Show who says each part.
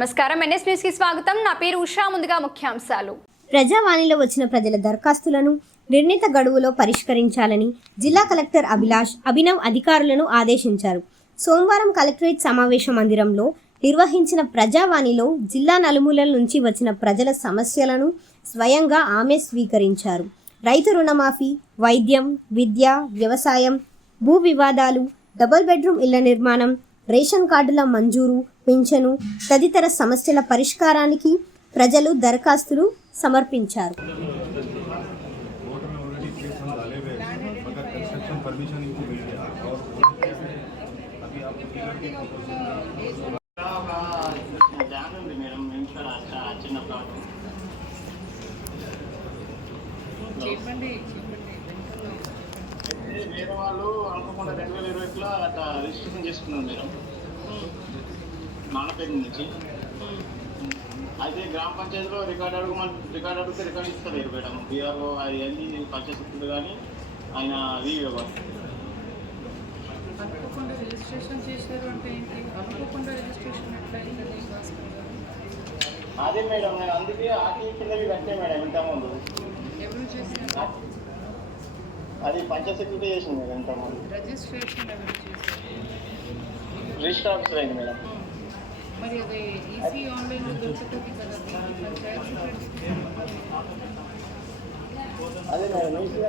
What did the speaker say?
Speaker 1: నమస్కారం. ఎన్ఎస్ న్యూస్కి స్వాగతం. నా పేరు ఉషా. ముందుగా ముఖ్యాంశాలు.
Speaker 2: ప్రజావాణిలో వచ్చిన ప్రజల దరఖాస్తులను నిర్ణీత గడువులో పరిష్కరించాలని జిల్లా కలెక్టర్ అభిలాష్ అభినవ్ అధికారులను ఆదేశించారు. సోమవారం కలెక్టరేట్ సమావేశ మందిరంలో నిర్వహించిన ప్రజావాణిలో జిల్లా నలుమూలల నుంచి వచ్చిన ప్రజల సమస్యలను స్వయంగా ఆమె స్వీకరించారు. రైతు రుణమాఫీ వైద్యం విద్య వ్యవసాయం భూ వివాదాలు డబుల్ బెడ్రూమ్ ఇళ్ళ నిర్మాణం రేషన్ కార్డుల మంజూరు పింఛను తదితర సమస్యల పరిష్కారానికి ప్రజలు దరఖాస్తులు సమర్పించారు.
Speaker 3: చెప్పండి వేరే వాళ్ళు అనుకోకుండా రెండు వేల ఇరవై ఒకటిలో అట్లా రిజిస్ట్రేషన్ చేసుకున్నారు మేడం. నాన్న పేరు నుంచి. అయితే గ్రామ పంచాయతీలో రికార్డ్ అడుగుమని రికార్డ్ అడిగితే రికార్డ్ ఇస్తలేరు మేడం. బీఆర్ఓ అది అన్ని పర్చేస్ ఉంటుంది కానీ ఆయన లీవ్ ఇవ్వరు
Speaker 4: అనుకోకుండా రిజిస్ట్రేషన్ చేశారు అంటే ఏంటి? అనుకోకుండా రిజిస్ట్రేషన్ ఎట్లా అయింది భాస్కర్ గారు
Speaker 3: అదే మేడం నేను అందుకే ఆర్టీ కిందవి కట్టే మేడం ఇంతకుముందు. అది పంచాయతీ చేసింది మేడం ఇంతకుముందు.
Speaker 4: రిజిస్ట్రేషన్
Speaker 3: రిజిస్టర్ ఆఫీసర్ అయింది మేడం.
Speaker 4: మరి అది ఈసీ ఆన్లైన్లో దొరుకుతుంది కదా
Speaker 3: అదే మేడం ఈసీ